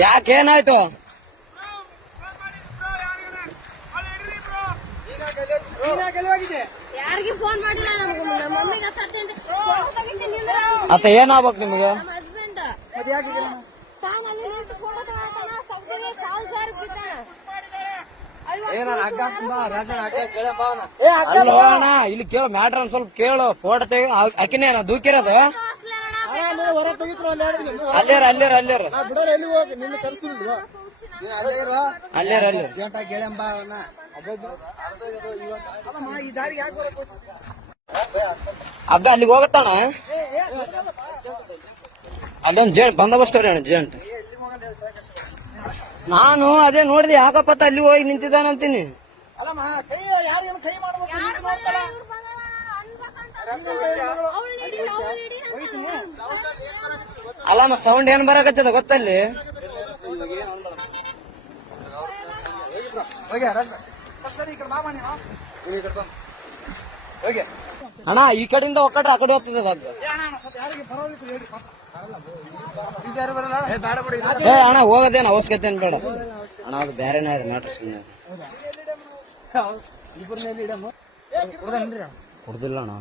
ಯಾಕೆ ಏನಾಯ್ತು ಯಾರಿಗೆ ಫೋನ್ ಮಾಡಿಲ್ಲ ನಮ್ಗೆ ನಮ್ಮ ಮಮ್ಮಿಗೆ ಹಚ್ಚಾಡ್ತೀನಿ ಫೋನ್ ತೆಗಿತೀನಿ ಅಂದ್ರೆ ಅತ್ತ ಏನಾಗ್ಬೇಕು ನಿಮಗೆ? ಕೇಳು ಹಸ್ಬೆಂಡ್ ಮ್ಯಾಟ್ರ ಸ್ವಲ್ಪ ಕೇಳು ಫೋಟೋ ತೆಗೆ ತೆಗ್ದಿನಿ ಕಾಲ್ ಅಲ್ಲೇ ಅಲ್ಲ ದೂಕಿರೋದು ಅಲ್ಲೇರ ಅಲ್ಲೇರ ಅಲ್ಲೇರ. ಅಲ್ಲೇರ ಅಲ್ಲೇರ ಅದ ಅಲ್ಲಿಗೆ ಹೋಗತ್ತಾಣ ಅಲ್ಲೊಂದ್ ಜೇಂಟ್ ಬಂದೋಬಸ್ತ್ ಅಣ್ಣ ಜೇಂಟ್. ನಾನು ಅದೇ ನೋಡಿದೆ ಯಾಕಪ್ಪ ಅಲ್ಲಿ ಹೋಗಿ ನಿಂತಿದ್ದಾನಂತೀನಿ ಅಲ್ಲಮ್ಮ ಕೈ ಯಾರೇನು ಕೈ ಮಾಡ್ಬೇಕು ಅಲ್ಲಮ್ಮ ಸೌಂಡ್ ಏನ್ ಬರಕತ್ತದ ಗೊತ್ತಲ್ಲಿ? ಅಣ್ಣ ಈ ಕಡೆಯಿಂದ ಒಕ್ಕಟ್ರೆ ಆ ಕಡೆ ಹೋಗ್ತದ ಅದು. ಏ ಅಣ್ಣ, ಹೋಗದೇನ ಅವಶ್ಯಕತೆ ಏನ್ ಬೇಡ ಅಣ್ಣ ಅದು ಬೇರೆನೇ ಇದೆ ನಾಟ್ರಿ ಸುಮ್ಮನೆ ಕುಡ್ದಿಲ್ಲ ಅಣ್ಣ.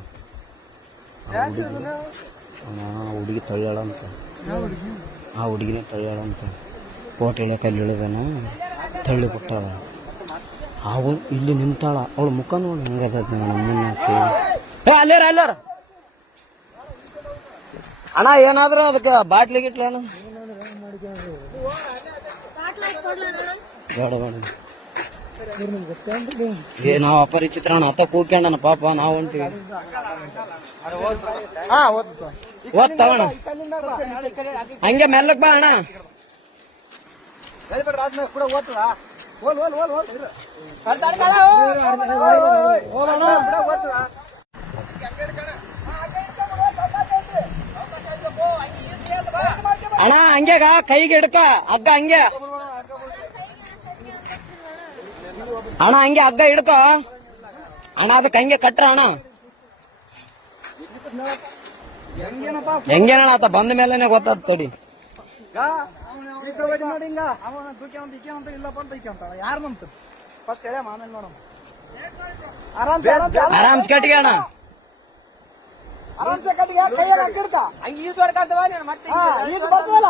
ಹುಡುಗಿ ಅಂತ. ಆ ಹುಡುಗಿನೇ ತಳ್ಳ್ಯಾಳ ಅಂತ. ಕೋಟ್ ಇಳಿಯ ಅಲ್ಲಿ ಇಳಿದಾನ, ತಳ್ಳಿ ಬಿಟ್ಟದ ಅವು ಇಲ್ಲಿ ನಿಂತಾಳ. ಅವಳ ಮುಖ ನೋಡಿ ಹಂಗದ ಅಲ್ಲೇರ ಅಲ್ಲೇರ? ಅಣ್ಣ, ಏನಾದ್ರು ಅದಕ್ಕೆ ಬಾಟ್ಲಿ ಗಿಟ್ಲೇನು ಬೇಡ ಬೇಡ. ಏ ನಾವು ಅಪರಿಚಿತರ ಅಣ್ಣ ಅತ್ತ ಕೂಗ್ಕೊಂಡನ ಪಾಪ ನಾವು ಹೊಂಟಿವಿ ಓದ್ತಾವಣ ಹಂಗೆ ಮೆಲ್ಲಕ್ ಬಾ ಅಣ್ಣ. ಅಣ್ಣ, ಹಂಗೆಗ? ಕೈಗೆ ಹಿಡ್ಕ. ಹಗ್ಗ ಹಂಗೆ. ಅಣ್ಣ ಹಂಗೆ ಹಗ್ಗ ಹಿಡ್ಕ. ಅಣ್ಣ ಅದಕ್ಕೆ ಹಂಗೆ ಕಟ್ರ ಅಣ್ಣ. ಹೆಂಗೇನಪ್ಪ ಹೆಂಗೇನಣ್ಣ ಆತ? ಬಂದ ಮೇಲೆನೆ ಗೊತ್ತಾದ ತಡಿ. ಆರಾಮ್ಸೆ ಕಟ್ಟಿಗೆ ಅಣ್ಣ. ಆರಾಮ್ಸೆ ಕಟ್ಟಿಗೆ ಕೈಯಲ್ಲಿ ಹಾಕಿಡ್ಕ ಈಗ ಬರ್ತದಲ್ಲ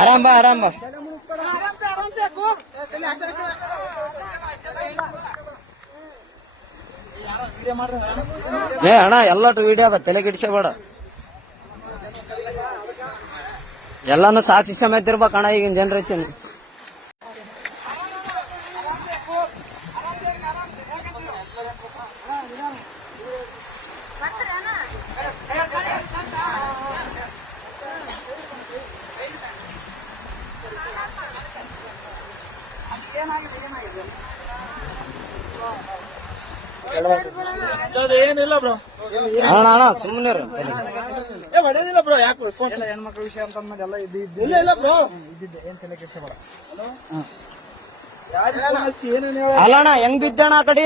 ಆರಾಮ್ ಆರಾಮ್. ಏ, ಅಣ್ಣ, ಎಲ್ಲಟು ವಿಡಿಯೋ ಅದ, ತಲೆ ಬೇಡ ಎಲ್ಲಾನು ಸಾಕ್ಷಿ ಸಮೇತ ಇರ್ಬೇಕು ಅಣ್ಣ ಈಗಿನ ಜನರೇಷನ್ ಏನಿಲ್ಲ ಬ್ರೋ. ಅಣ್ಣ ಅಣ್ಣ ಸುಮ್ಮನೆ ಏ ಹೊಡೆದಿಲ್ಲ ಬ್ರೋ ಯಾಕೆ ಫೋನ್ ಎಲ್ಲ ಹೆಣ್ಮಕ್ಳ ವಿಷಯ ಅಂತ ಅಂದ್ಮೇಲೆ ಎಲ್ಲ ಇದು ಇದ್ದು ಇಲ್ಲ ಇಲ್ಲ ಬ್ರೋ. ಇದ್ದಿದ್ದೆ ಏನ್ ತಲೆ ಏನೇನು ಹೇಳ ಅಲ್ಲ ಅಣ್ಣ ಹೆಂಗ್ ಬಿದ್ದಣ್ಣ ಆ ಕಡೆ?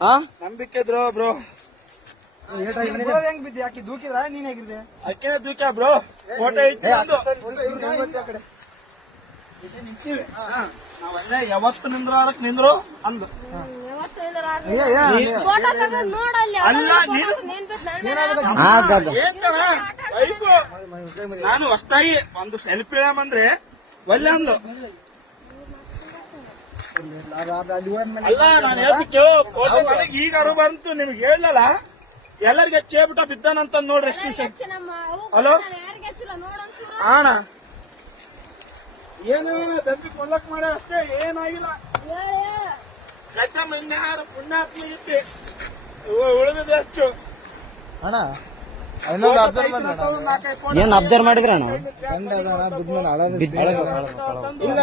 ಹಾ ನಂಬಿಕೆ ಇದ್ರು ಬ್ರೋ. ಹೆಂಗ್ ಬಿದ್ದಿ? ಆಕಿ ದೂಕಿದ್ರ? ನೀನ್ ಹೇಗಿದ್ದೆ? ಅಕ್ಕಿನ ದೂಕ್ಯಾ ಬ್ರೋ. ಫೋಟೋ ಐತಿ ನಾವೆಲ್ಲ ಯಾವತ್ತು ನಿಂದ್ರಕ್ ನಿಂದ್ರು ಅಂದ. ಫೋಟೋ ತೆಗೆದು ನೋಡಲ್ಲಿ ಅಲ್ಲ, ನೀನು- ಹೊಸ್ತಾಗಿ ಒಂದು ಸೆಲ್ಫಿ ಅಂದ್ರೆ ಒಳ್ಳೆ ಅಂದು. ಅಲ್ಲಿ ನಾನು ಹೇಳ್ತಿ ಕೇಳು ಫೋಟೋ ನನಗೆ ಈಗ ಬಂತು ನಿಮ್ಗೆ ಹೇಳಲ್ಲ ಎಲ್ಲರಿಗೆ ಚೇಬಿಟ ಬಿದ್ದಾನಂತ ನೋಡ್ರಿ ಎಷ್ಟು ಹಲೋ? ಅಣ್ಣ. ಏನೇನ ದಂಬಿ ಕೊಲ್ಲಕ್ ಮಾಡ ಅಷ್ಟೇ ಏನಾಗಿಲ್ಲ. ಇನ್ಯಾರು ಪುಣ್ಯಾತ್ಮ ಇದ್ದೆ. ಉಳಿದ ಎಷ್ಟು ಅಣ್ಣ ಇನ್ನೊಂದು ಅಬ್ಸರ್ವ್ ಏನ್ ಅಬ್ಸರ್ವ್ ಮಾಡಿದ್ರಣ್ಣ ಇಲ್ಲ